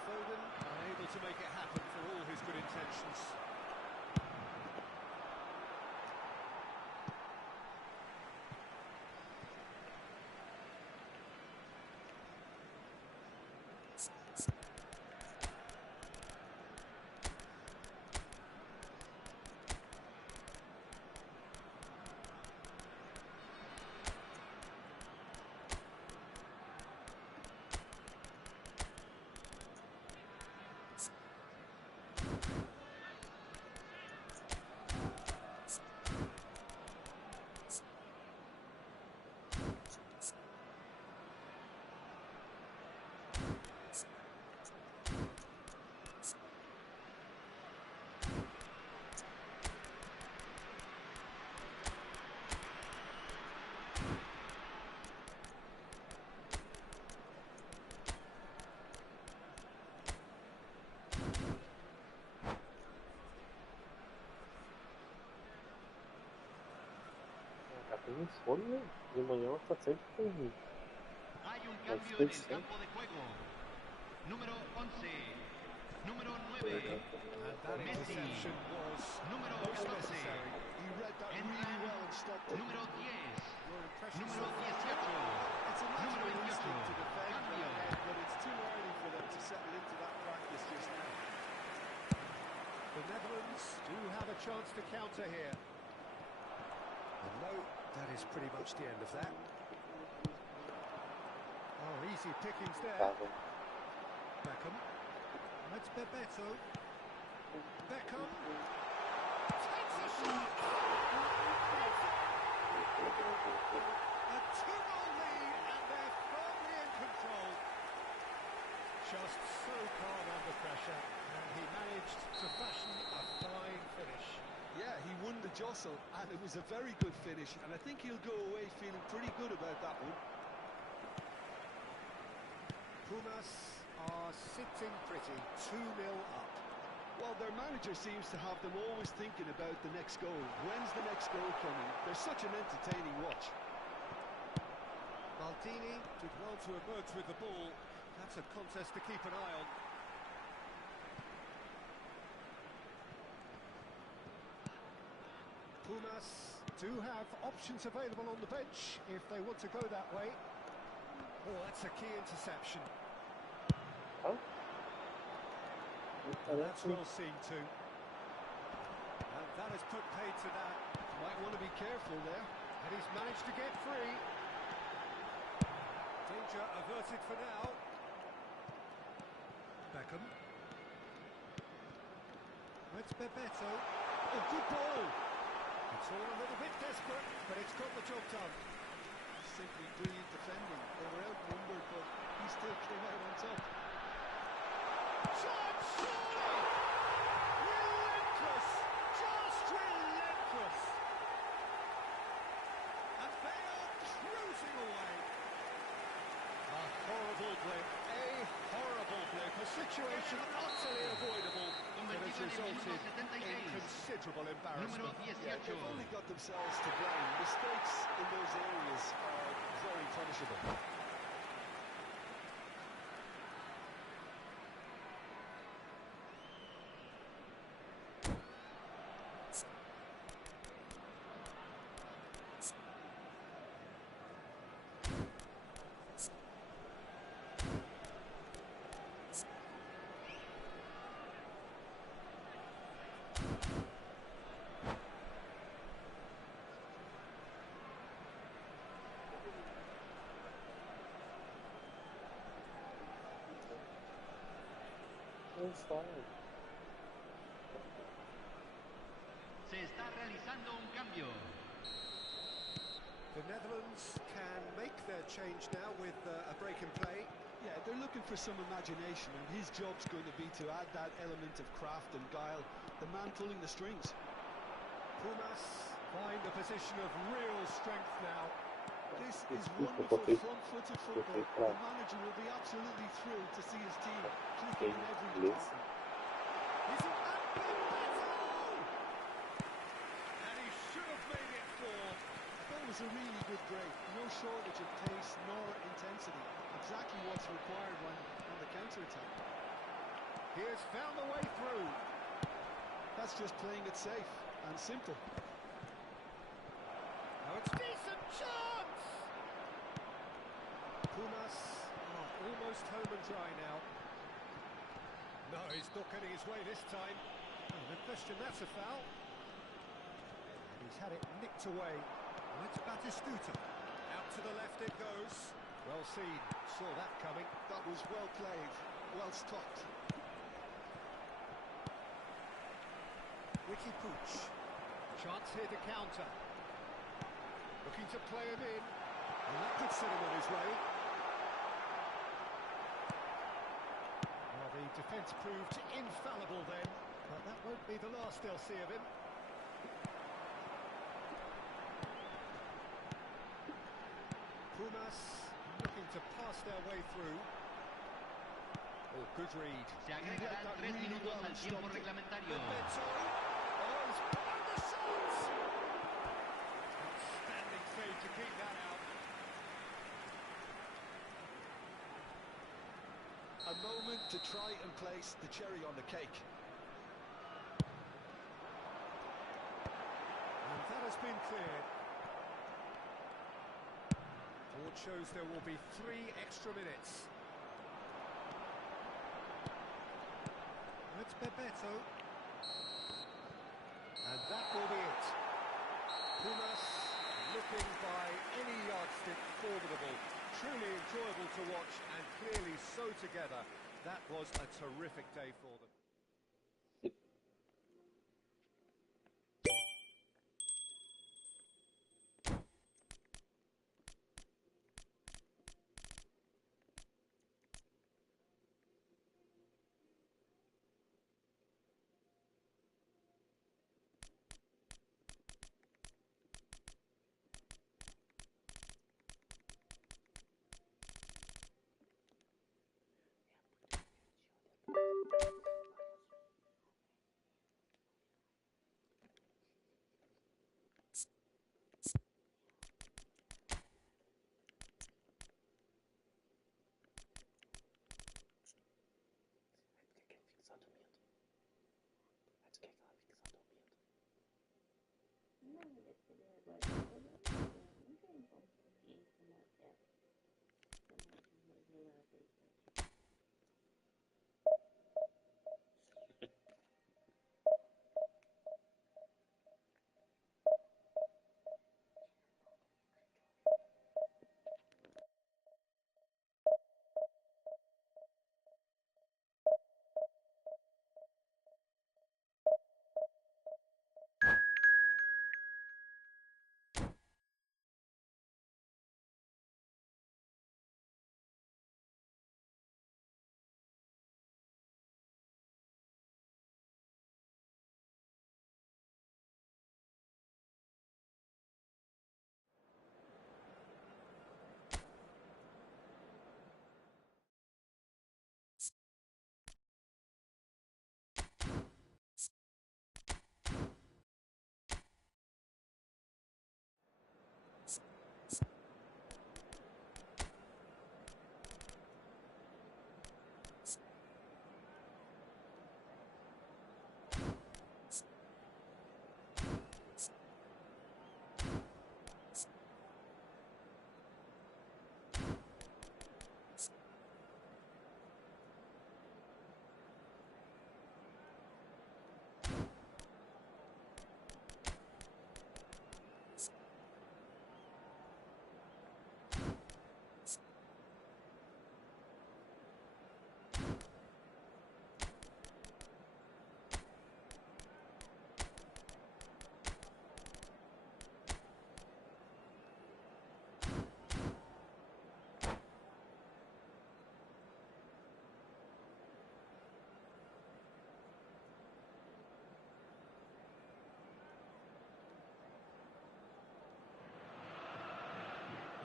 Foden unable to make it happen for all his good intentions. Tem insônia de manhã, tá sempre com Hay un cambio en el campo de juego. Número 11. Número 9. And that interception was Número most 14. necessary. He read that Entra really well and stopped it. número 10. Your impression Número so far? 18. It's a Número natural instinct to 28. defend from Cambio. ahead, but it's too early for them to settle into that practice just now. The Netherlands do have a chance to counter here. And no, that is pretty much the end of that. Oh, easy pickings there. casa. Beckham. That's Bebeto. Beckham. Takes a shot! A 2-0 lead, and they're firmly in control. Just so calm under pressure, and he managed to fashion a fine finish. Yeah, he won the jostle, and it was a very good finish, and I think he'll go away feeling pretty good about that one. Pumas are sitting pretty, 2-0 up. Well, their manager seems to have them always thinking about the next goal. When's the next goal coming? They're such an entertaining watch. Maldini did well to emerge with the ball. That's a contest to keep an eye on. Pumas do have options available on the bench if they want to go that way. Oh, that's a key interception. Huh? That's well seen too. And that has put paid to that. Might want to be careful there. And he's managed to get free. Danger averted for now. Beckham. It's Bebeto. Oh, good ball! It's all a little bit desperate, but it's got the job done. Simply brilliant defending. They were outnumbered, but he still came out on top. Shot, surely! Relentless! Just relentless! And they are cruising away. A horrible blip. A horrible blip. A situation utterly avoidable that has resulted in considerable Número embarrassment. 18. Yeah, they've only got themselves to blame. Mistakes in those areas are very punishable. Se está realizando un cambio. The Netherlands can make their change now with a break in play. Yeah, they're looking for some imagination, and his job's going to be to add that element of craft and guile, the man pulling the strings. Pumas find a position of real strength now. This is wonderful front-footed football. The manager will be absolutely thrilled to see his team clicking in every department. Is it Bebeto? And he should have made it was a really good break. No shortage of pace nor intensity. Exactly what's required when on the counter-attack. He has found the way through. That's just playing it safe and simple. Now it's decent chance! Pumas almost home and dry now. No, he's not getting his way this time. Oh, no question, that's a foul. And he's had it nicked away. And it's Batistuta. Out to the left it goes. Well seen, saw that coming. That was well played, well stopped. Ricky Pooch. Chance here to counter. Looking to play him in. And that could set him on his way. Well, the defence proved infallible then. But that won't be the last they'll see of him. Pumas looking to pass their way through. Oh, good read. Se agregarán 3 minutos al tiempo reglamentario. Oh, he's blown the shots! Outstanding save to keep that out. A moment to try and place the cherry on the cake. And that has been cleared. Board shows there will be 3 extra minutes. It's Bebeto. And that will be it. Pumas looking by any yardstick formidable. Truly enjoyable to watch and clearly so together. That was a terrific day for them.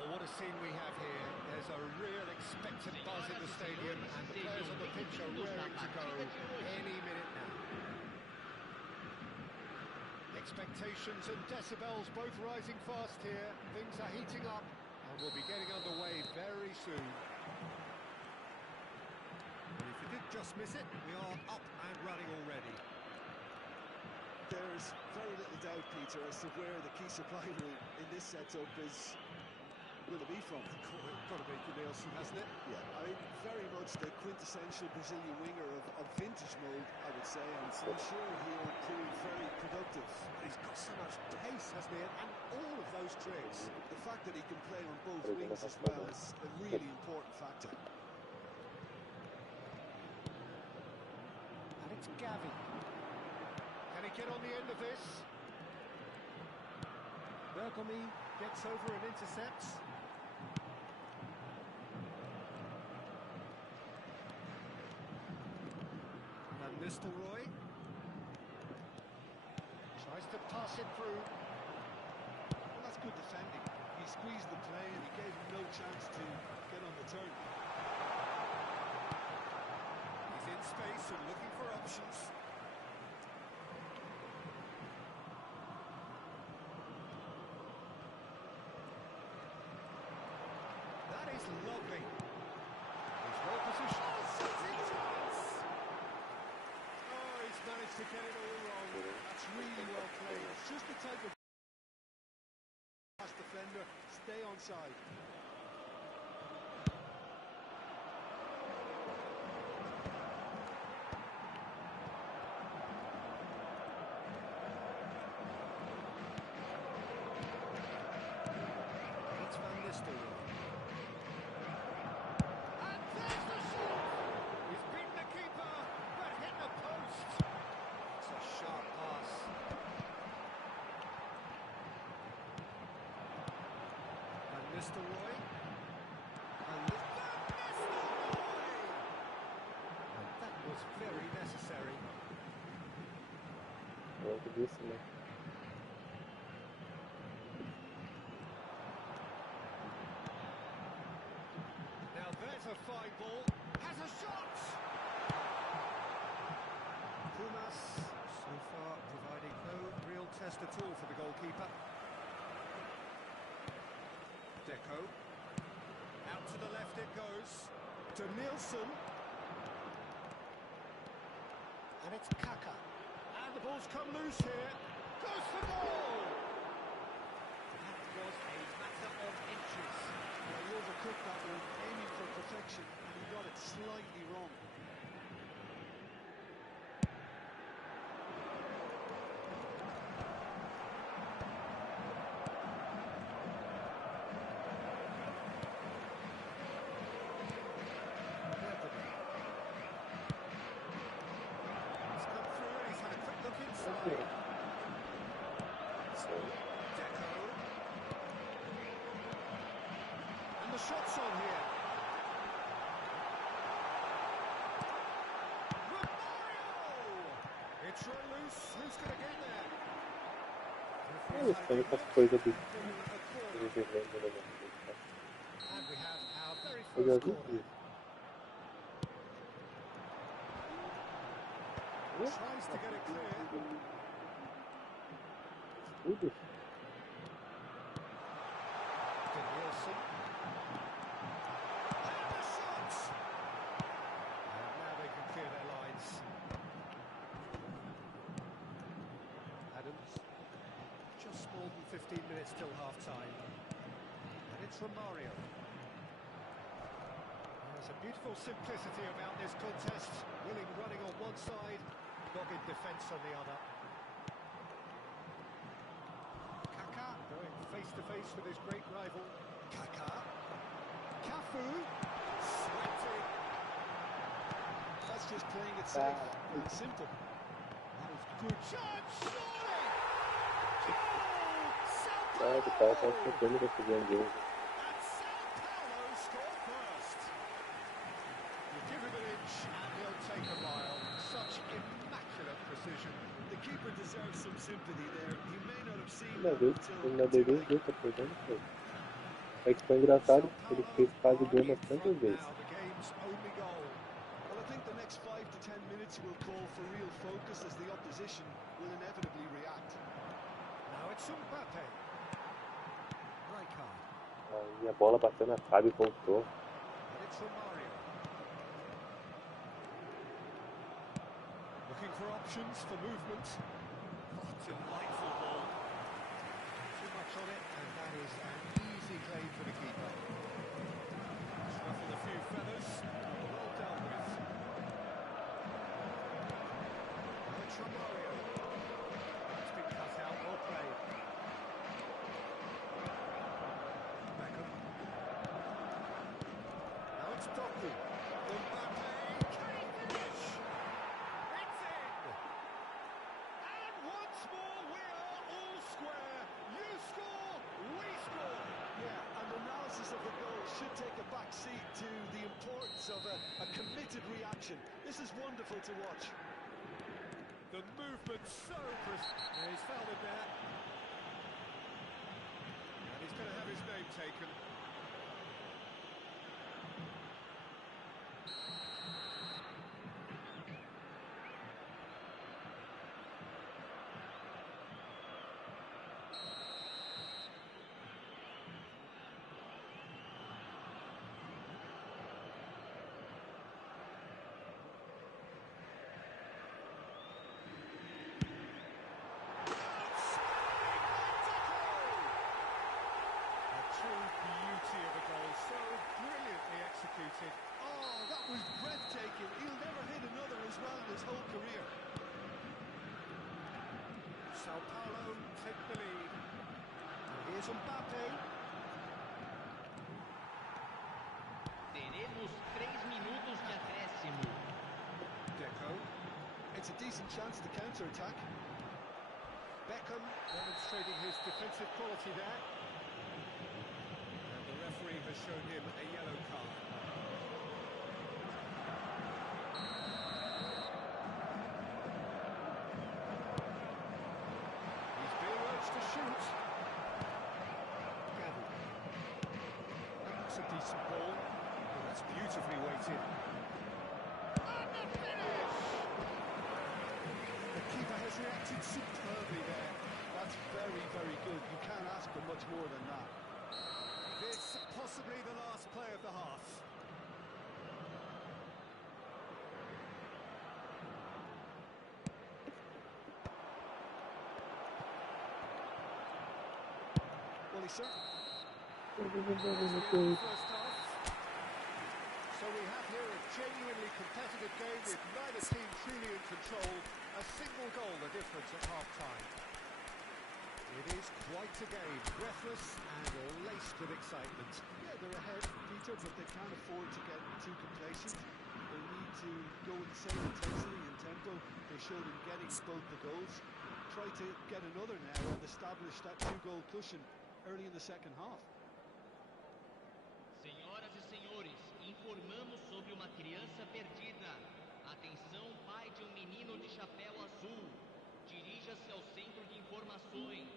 Well, what a scene we have here. There's a real expectant buzz in the stadium, and the players on the pitch are raring to go any minute now. Expectations and decibels both rising fast here. Things are heating up and we'll be getting underway very soon. And if you did just miss it, we are up and running already. There's very little doubt, Peter, as to where the key supply route in this setup is going to be from. Got to be Nielsen, hasn't it? Yeah, I mean, very much the quintessential Brazilian winger of vintage mode, I would say, and I'm sure he'll prove very productive. He's got so much pace, hasn't he? And all of those tricks. The fact that he can play on both wings as well is a really important factor. And it's Gavi. Can he get on the end of this? Bergomi gets over and intercepts. Van Nistelrooy tries to pass it through. Well, that's good defending. He squeezed the play and he gave him no chance to get on the turn. He's in space and looking for options. That is lovely. He's well positioned. Oh, he's managed to get it all wrong. That's really well played. It's just the type of pass defender. Stay onside. It's Van Nistelrooy. And there's the shot! He's beaten the keeper, but hit the post. It's a sharp pass. Van Nistelrooy. And that was very necessary. Now there's a fine ball. Has a shot! Pumas so far providing no real test at all for the goalkeeper. Deco. Out to the left it goes. To Nielsen. And it's Kaka. And the ball's come loose here. Goes for goal! That was a matter of inches. Well, he overcooked that one, aiming for perfection, and he got it slightly wrong. He's come through and he's had a quick look inside. Deco. And the shot's on here. Romario! It's run loose. Who's going to get there? Isso foi muitas coisas do And we have our very Eu já first vi corner. isso. Tries to get it clear. Tudo. To Nielsen. And the shot! And now they can clear their lines. Adams. Just more than 15 minutes till half-time. And it's Romario. There's a beautiful simplicity about this contest. Willing running on one side, dogged defence on the other. Kaka going face-to-face with his great rival. Kaka. Cafu. Sweating. That's just playing it safe and simple. That was good chance, surely! Goal! Ah, Sao o cara tá Paulo! tentando receber um gol. And Sao Paulo score first. You give him an inch and he'll take a mile. Such immaculate precision. The keeper deserves some sympathy there. He may not have seen Uma that vez, uma vez until eu tá pegando, pô. É que foi engraçado, ele fez quase gol umas tantas vezes. Now the game's only goal. Well, I think the next 5 to 10 minutes will call for real focus as the opposition will inevitably react. Now it's Mbappe. Rijkaard. Aí a bola bateu na trave e voltou. And it's from Mario. Looking for options for movement. Oh, delightful ball. Too much on it, and that is an easy claim for the keeper. Ruffled a few feathers. Well dealt with. Now it's from Mario. It's been cut out, well played. Beckham. Now it's Doku. Mbappe. Can he finish? It's in! And once more we are all square. You score, we score. Yeah, and analysis of the goal should take a back seat to the importance of a committed reaction. This is wonderful to watch. The movement so precise. He's fouled it there. And he's going to have his name taken. Oh, that was breathtaking. He'll never hit another as well in his whole career. Sao Paulo take the lead. And here's Mbappe. Teremos 3 minutos de acréscimo. Deco. It's a decent chance to counter-attack. Beckham demonstrating his defensive quality there. And the referee has shown him a yellow card. He's being urged to shoot. Gavi. That looks a decent ball. Oh, that's beautifully weighted. And the finish! The keeper has reacted superbly there. That's very, very good. You can't ask for much more than that. This possibly the last play of the half. Well, he certainly... First half. So we have here a genuinely competitive game with neither team truly in control. A single goal the difference at half-time. It is quite a game, breathless and laced with excitement. Yeah, they're ahead, Peter, but they can't afford to get too complacent. They need to go with the same intensity and tempo they showed in getting both the goals. Try to get another now and establish that 2-goal cushion early in the second half. Senhoras e senhores, informamos sobre uma criança perdida. Atenção, pai de um menino de chapéu azul. Dirija-se ao centro de informações.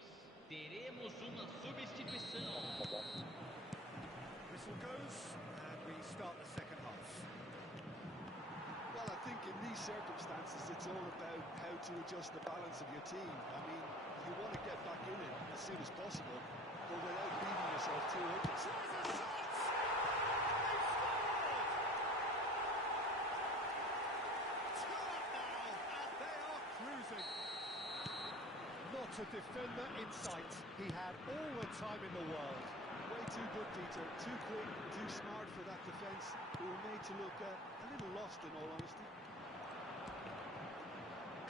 Teremos uma substituição. Whistle goes and we start the second half. Well, I think in these circumstances it's all about how to adjust the balance of your team. I mean, you want to get back in it as soon as possible, but without beating yourself too up. Tries a shot! Not a defender in sight. He had all the time in the world. Way too good, Peter. Too quick, too smart for that defence. We were made to look a little lost, in all honesty.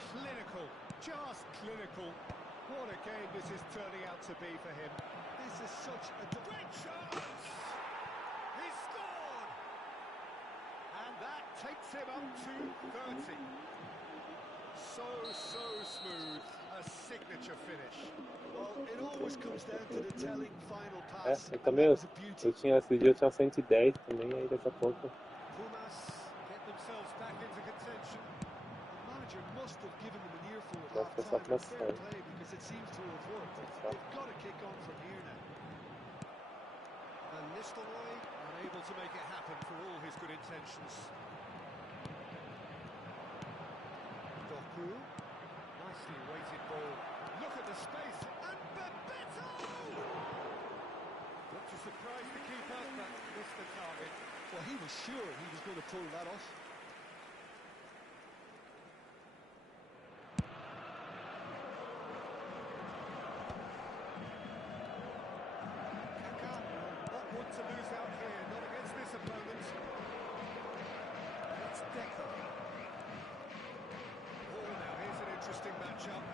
Clinical, just clinical. What a game this is turning out to be for him. This is such a great chance! He scored! And that takes him up to 30. So smooth. A signature finish. Well, it always comes down to the telling final pass. Eu também, eu tinha, esse dia eu tinha 110 também, aí daqui a pouco... Pumas get themselves back into contention. The manager must have given them an earful at Nossa, essa half-time. Fair pressão. play, because it seems to have worked. They've got to kick on from here now. And Nistelrooy unable to make it happen for all his good intentions. Doku. Nicely weighted ball. Look at the space, and Bebeto! Looked to surprise the keeper, but missed the target. Well, he was sure he was going to pull that off. Not one to lose out here, not against this opponent. It's Deco. Oh, now here's an interesting matchup.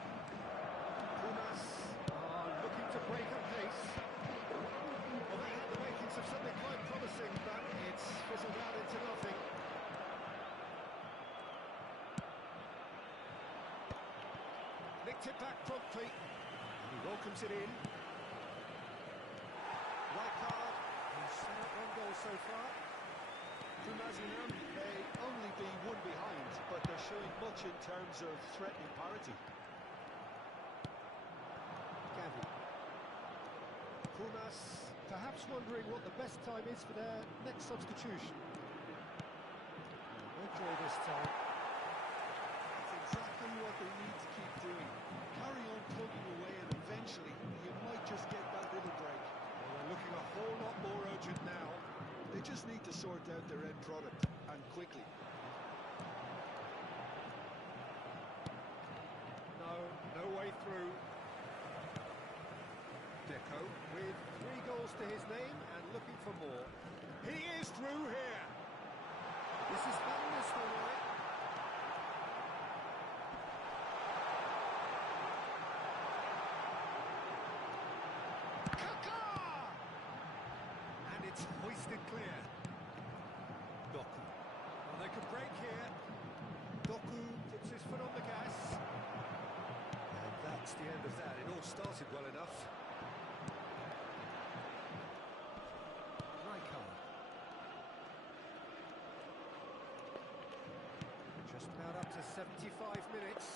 Pumas are looking to break up pace. Well, they had the makings of something quite promising, but it's fizzled out into nothing. Nicked it back promptly. He welcomes it in. Rijkaard, who's set up one goal so far. Pumazinam may only be one behind, but they're showing much in terms of threatening parity. Gavi. Pumas perhaps wondering what the best time is for their next substitution. No draw this time. That's exactly what they need to keep doing. Carry on plugging away and eventually you might just get that little break. Well, they're looking a whole lot more urgent now. They just need to sort out their end product, and quickly. No way through. Deco with 3 goals to his name and looking for more. He is through here. This is Van Nistelrooy. Kaka! And it's hoisted clear. Doku. Well, they could break here. Doku puts his foot on the gas. And that's the end of that. It all started well enough. Rijkaard. Just about up to 75 minutes.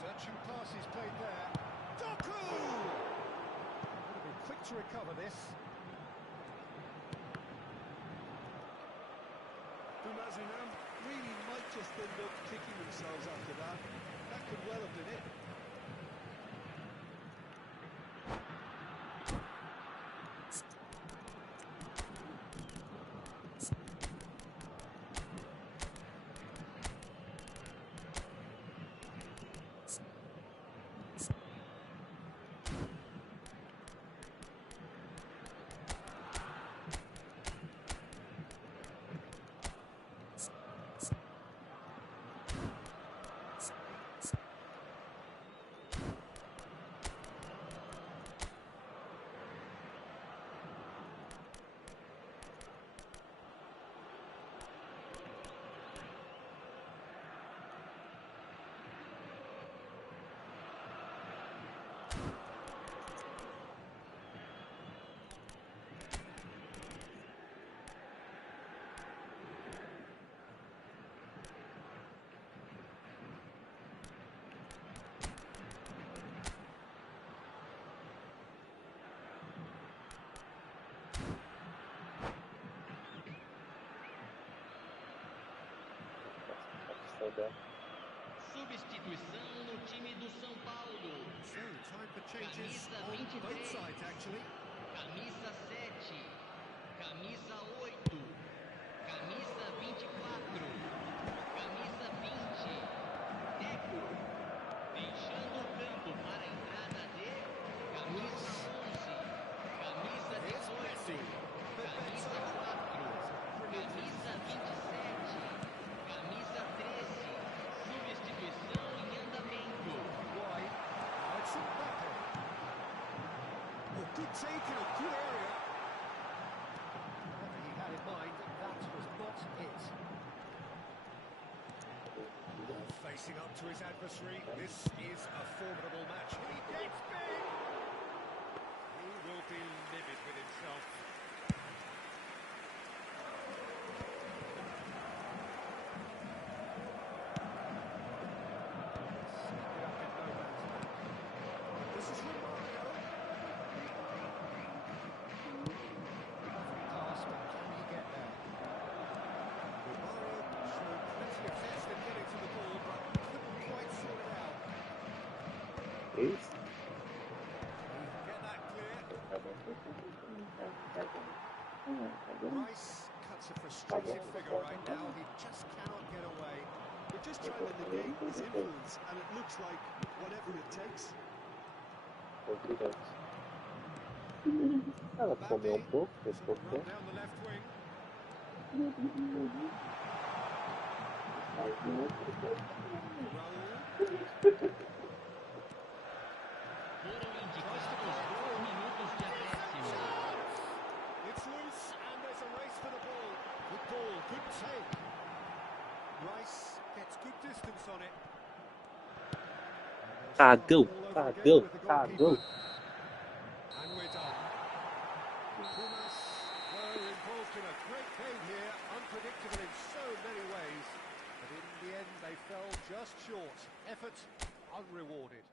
Searching passes played there. Doku! Would have been quick to recover this. Pumazinam really might just end up kicking themselves after that. That could well have been it. Substituição no time do São Paulo. So, time for changes Camisa on 23. both sides, actually. Camisa 7, camisa 8, camisa 24, camisa 20, Deco, deixando o campo para a entrada de camisa 11, camisa 18, camisa 4, camisa 27, camisa 13, substituição em andamento. Wide. Now it's Mbappe. Oh, good take in a good area. Whatever he had in mind, that was not it. Facing up to his adversary, this is a formidable match. He gets big! He will be livid with himself. This is Romario. Lovely pass, but can he get there? Romario showed plenty of zest in getting to underrated figure right now. He just cannot get away. They're just trying to negate his influence, and it looks like whatever it takes. Ela comeu um pouco, fez Sort of pouco. run down the left wing. Raul. Foram indicados 2 minutos de acréscimo. It's loose and there's a race for the ball. Good ball, good take. Rice gets good distance on it. Cagão, cagão, cagão. And we're done. Pumas were involved in a great game here, unpredictable in so many ways. But in the end, they fell just short. Effort unrewarded.